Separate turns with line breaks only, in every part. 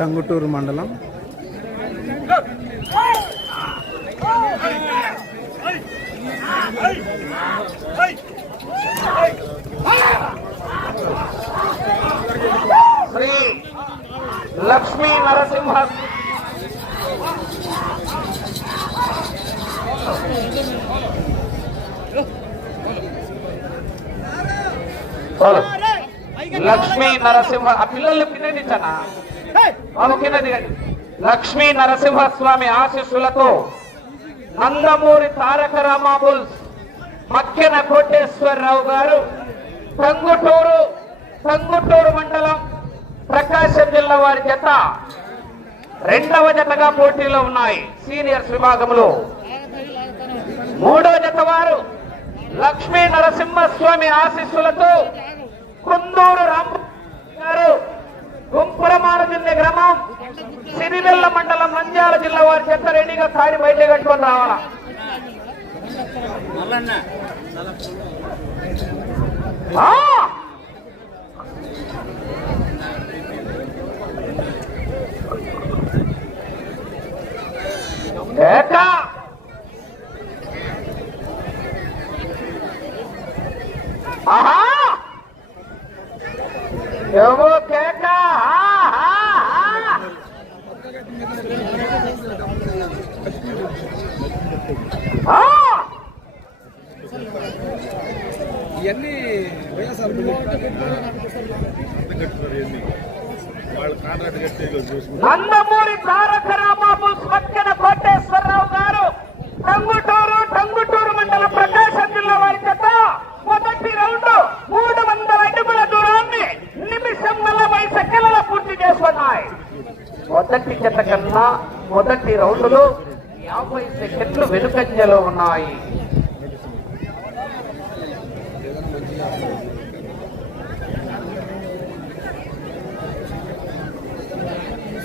టంగుటూరు మండలం.
లక్ష్మీ నరసింహ. లక్ష్మీ నరసింహ. ఆ పిల్లల్ని దిగండి లక్ష్మీ నరసింహస్వామి ఆశీస్సులతో నందమూరి తారక రామాబుల్ మక్కెన కోటేశ్వరరావు గారు టంగుటూరు టంగుటూరు మండలం ప్రకాశం జిల్లా వారి జత రెండవ జతగా పోటీలో ఉన్నాయి సీనియర్స్ విభాగంలో. మూడవ జత వారు లక్ష్మీ నరసింహస్వామి ఆశీస్సులతో కుందూరు రామ్ గారు గుంపురమానదిన్నె గ్రామం సిరివెల్ల మండలం నంద్యాల జిల్లా వారి చెత్త రెడీగా సారి బయట కట్టుకొని రావాలా? ఏకా! ఆహా! ఎవో
వాళ్ళు కాంట్రాక్ట్ చూసుకుంటారు
నందమూరి తారక రామాబు పక్కన కోటేశ్వరరావు గారు టంగుటూరు టంగుటూరు మండల ప్రకాశం జిల్లా వారి చేత మొదటి రౌండ్ మూడు వందల అడుగుల దూరాన్ని నిమిషం నలభై సెకండ్ల పూర్తి చేసుకున్నాయి. మొదటి జత కన్నా మొదటి రౌండ్లో యాభై సెకండ్లు వెనుకంజలో ఉన్నాయి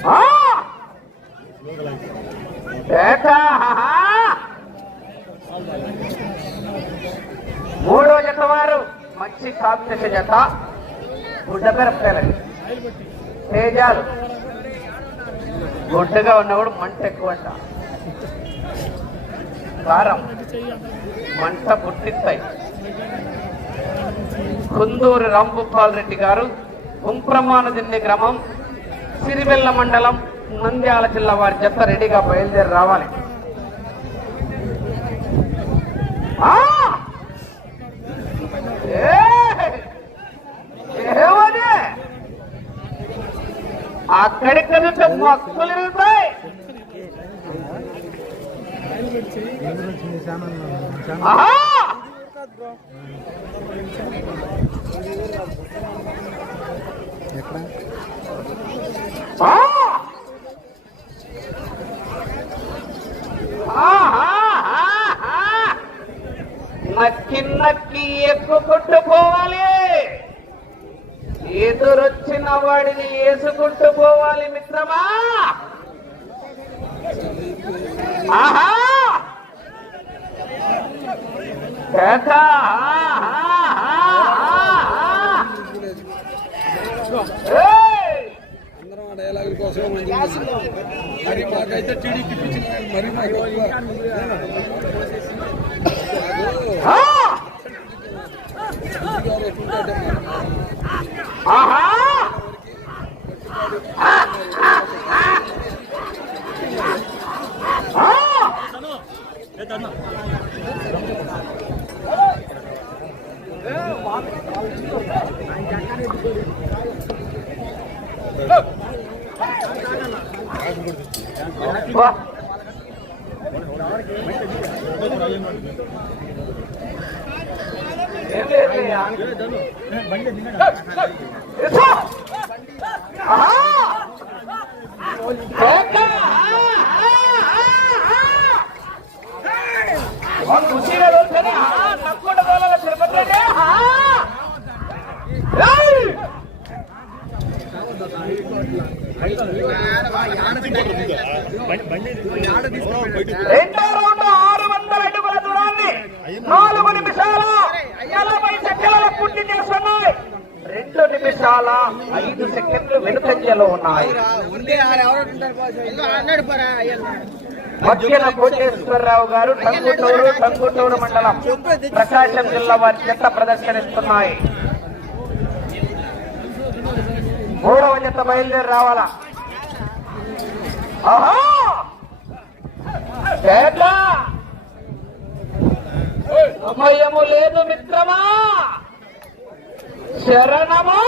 ఆ! ఏకా, ఆహా! మూడో జత వారు మంచి కాంపిటీషన్ జత. గుడ్డ పెరపేలండి తేజాలు. గుడ్డగా ఉన్నప్పుడు మంట ఎక్కువ అంట కారం. మంట పుట్టిస్తాయి. కుందూరు రాంభూపాల్ రెడ్డి గారు కుంప్రమాణ దిన్ని గ్రామం సిరివెల్ల మండలం నంద్యాల జిల్లా వారి చెత్త రెడీగా బయలుదేరి రావాలి ఆ! ఏయ్! ఏమది? నుంచి మక్కులు ఇరుగుతాయి
ఎక్కడ
ఆ! ఆహాహాహా! నక్కి నక్కి ఎక్కుకుంటూ పోవాలి ఎదురొచ్చిన వాడిని వేసుకుంటూ పోవాలి మిత్రమా? ఆహా!
కథ డైలాగుల కోసం మరి మాకైతే టీడీపీ మరి మాకు
ఆ! ఆహా ఆ! వా. ఆ, నక్కుండ గోళాల తిరుపతి. రెండో రౌండ్ ఆరు వందల అడుగుల దూరాన్ని నాలుగు నిమిషాల నలభై సెకండ్ల పూర్తి చేస్తున్నాయి. రెండు నిమిషాల ఐదు సెకండ్లు వెనుకంజలో ఉన్నాయి. మధ్యన కోటేశ్వరరావు గారు టంగుటూరు టంగుటూరు మండలం ప్రకాశం జిల్లా వారి చెత్త ప్రదర్శనిస్తున్నాయి. మూడవ జత బయలుదేరి రావాలా? ఆహా! పేట్ల సమయము లేదు మిత్రమా. శరణమా.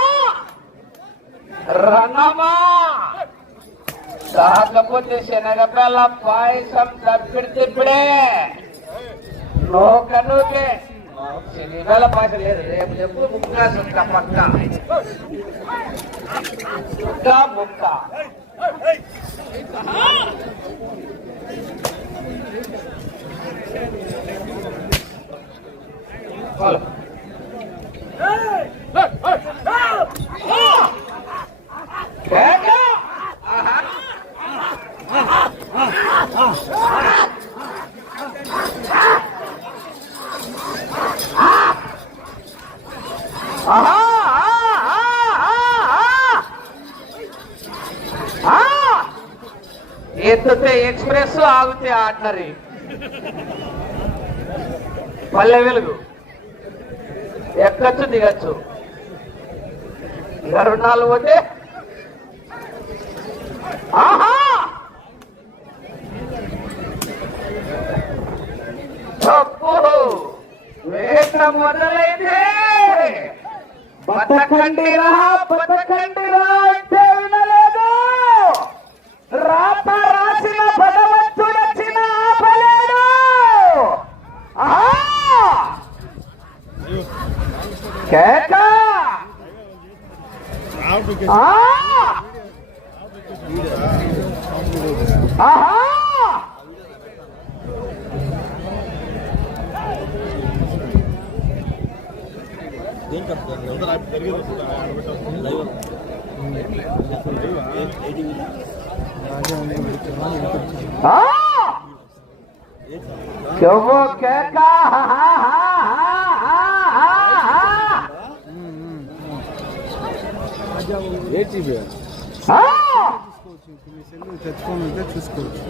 రణమా. కాకపోతే శనగపిల్ల పాయసం తప్పిడి తిప్పిడే. నూక నూకే. శనివేళ పాయసం లేదు రేపు చెప్పు ముక్క సుక్క పక్క. సుక్క ముక్క. ఎత్తుతే ఎక్స్ప్రెస్ ఆగితే ఆర్డినరీ. పల్లె వెలుగు. ఎక్కచ్చు దిగచ్చు? గరుణాలు పోతే ఆహా! తప్పు. వేట మొదలైతే బతకండిరా బతకండిరా అంటే వినలేదు. రాత రాసిన కేక ఆ! ఆహా ఆ! క్యోవో కేక హా హా హా
చూసుకోవచ్చు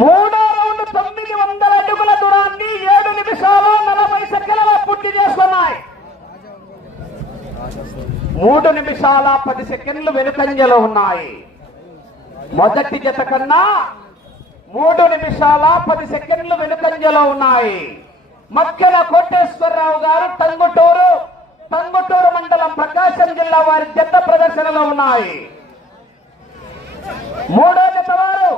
మూడో రౌండ్ తొమ్మిది వందల అడుగుల దూరాన్ని ఏడు నిమిషాలు నలభై సెకండ్ల పూర్తి చేస్తున్నాయి. మూడు నిమిషాల పది సెకండ్లు వెనుకంజలో ఉన్నాయి. మొదటి జత కన్నా మూడు నిమిషాల పది సెకండ్లు వెనుకంజలో ఉన్నాయి. మక్కెల కోటేశ్వరరావు గారు టంగుటూరు టంగుటూరు మండలం ప్రకాశం జిల్లా వారి జత ప్రదర్శనలో ఉన్నాయి. మూడో జత వారు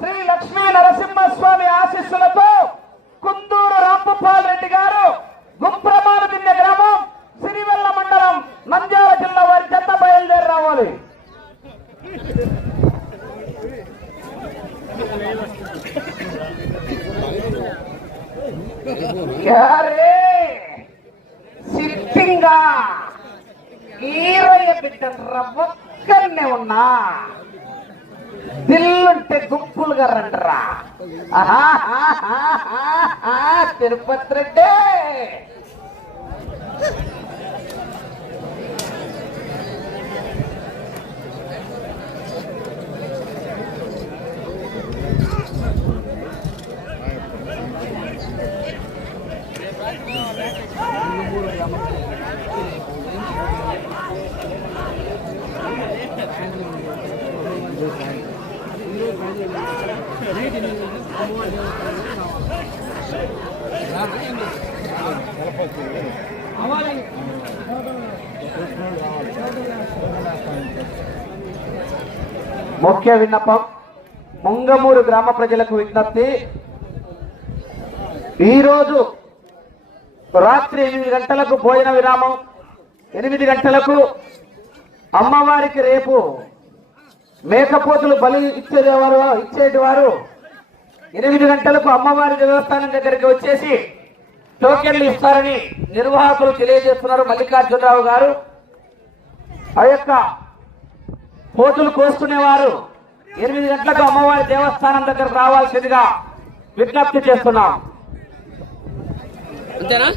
శ్రీ లక్ష్మీ నరసింహస్వామి ఆశీస్సులతో కుందూరు రాంపుపాల్ రెడ్డి గారు గుంప్రమాను దిన్నె గ్రామం సిరివెల్ల మండలం నంద్యాల జిల్లా వారి జత బయలుదేరి రావాలి. యారే సిట్టింగా ఈరయ్య బిడ్డ ఒక్కరినే ఉన్నా. దిల్లుంటే గుంపులుగా రండరా. తిరుపతి రెడ్డి! ముఖ్య విన్నపం ముంగమూరు గ్రామ ప్రజలకు విజ్ఞప్తి. ఈరోజు రాత్రి ఎనిమిది గంటలకు భోజన విరామం. ఎనిమిది గంటలకు అమ్మవారికి రేపు మేకపోతులు బలి ఇచ్చేవారు ఇచ్చేటి వారు ఎనిమిది గంటలకు అమ్మవారి దేవస్థానం దగ్గరికి వచ్చేసి టోకెన్లు ఇస్తారని నిర్వాహకులు తెలియజేస్తున్నారు మల్లికార్జునరావు గారు. ఆ యొక్క పోతులు కోసుకునేవారు. ఎనిమిది గంటలకు అమ్మవారి దేవస్థానం దగ్గరకు రావాల్సిందిగా విజ్ఞప్తి చేస్తున్నాం.
అంతేనా?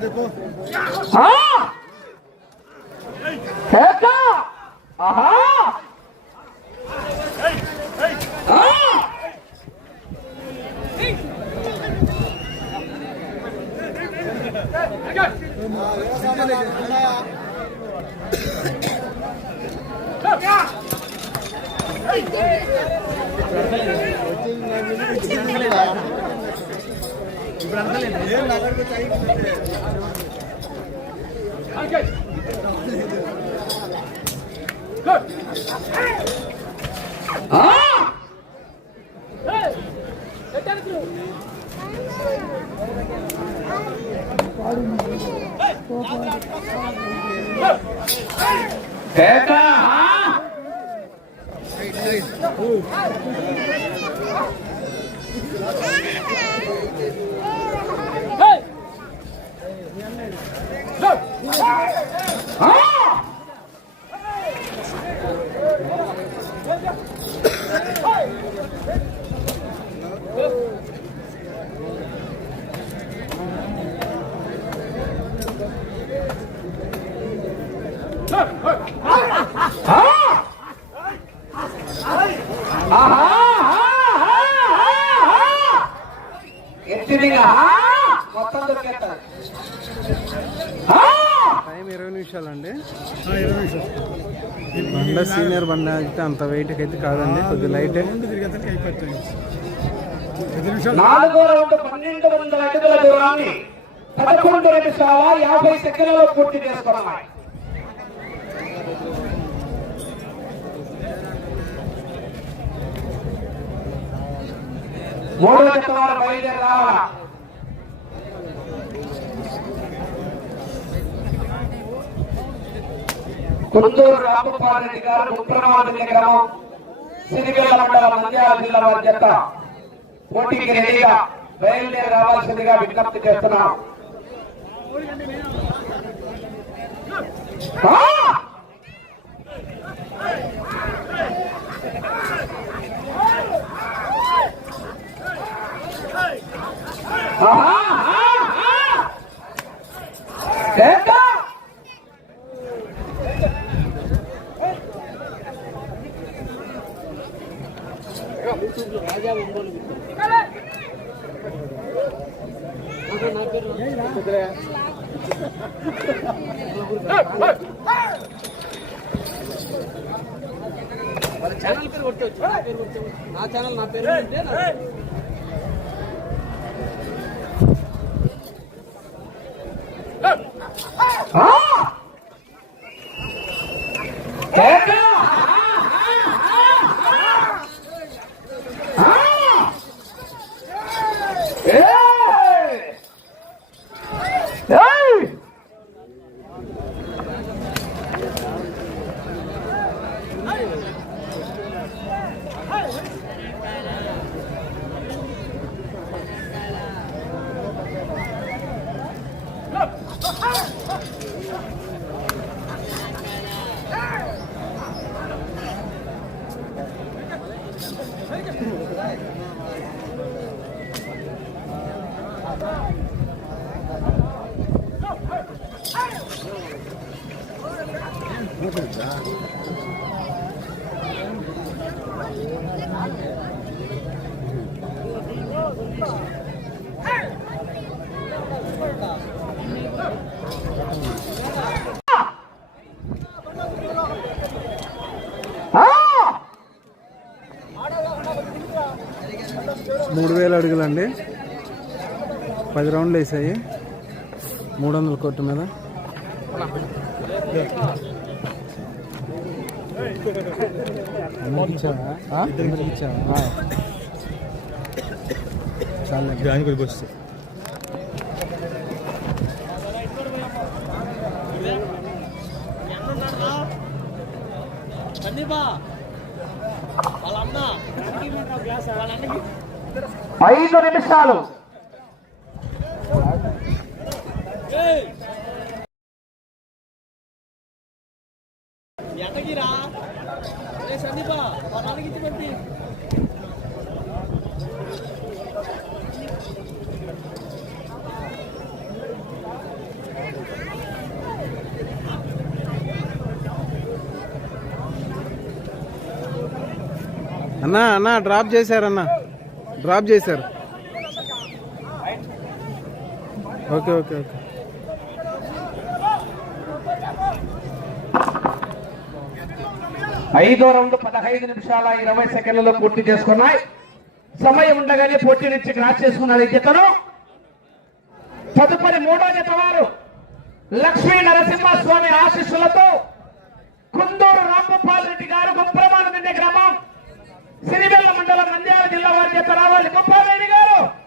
देखो हाँ
ఆ! కేక! ఆ! ఆ! ఆ! ఆహా! ఆహా! ఆహా! ఎత్తిదిగా మొత్తం దొరికేస్తారు.
ఇరవై నిమిషాలు. అండి బండ సీనియర్ బండ అయితే అంత వెయిట్ అయితే కాదండి కొద్ది లైట్
నాలుగో రౌండ్ పన్నెండు వందల అడుగుల దూరాన్ని పదకొండు నిమిషాల యాభై సెకండ్లలో పూర్తి చేసుకున్నాయి. మూడో జత వారు బయలుదేరి రావాలా కుందూరు రామపాల్ రెడ్డి గారు ముప్రమాది గ్రామం సిరిగల్ల మండలం నంద్యాల జిల్లా వారి జత పోటీకి రెడీగా బయలుదేరి రావాల్సిందిగా విజ్ఞప్తి చేస్తున్నాం ఆ! ఆహా! ఆహా! కేక!
వాళ్ళ ఛానల్ పేరు కొట్టవచ్చు నా పేరు నా ఛానల్ నా పేరు ఉంటే నా
వేల అడుగులు అండి పది రౌండ్లు వేసాయి. మూడు వందల కోట్ల మీద. అందరికి ఇచ్చావా? ఆ? అందరికి
ఐదు నిమిషాలు.
అన్నా అన్నా డ్రాప్ చేశారన్నా. డ్రాప్ చేశారు. Okay okay okay.
ఐదో రౌండ్ పదహైదు నిమిషాల ఇరవై సెకండ్లలో పూర్తి చేసుకున్నాయి. సమయం ఉండగానే పోటీ నుంచి క్రాస్ చేసుకున్నారు ఈ జతను. తదుపరి మూడో జత వారు లక్ష్మీ నరసింహస్వామి ఆశీస్సులతో కుందూరు సిరిబెల్ల మండలం నంద్యాల జిల్లా వారి జత రావాలి. గోపాల్ గారు!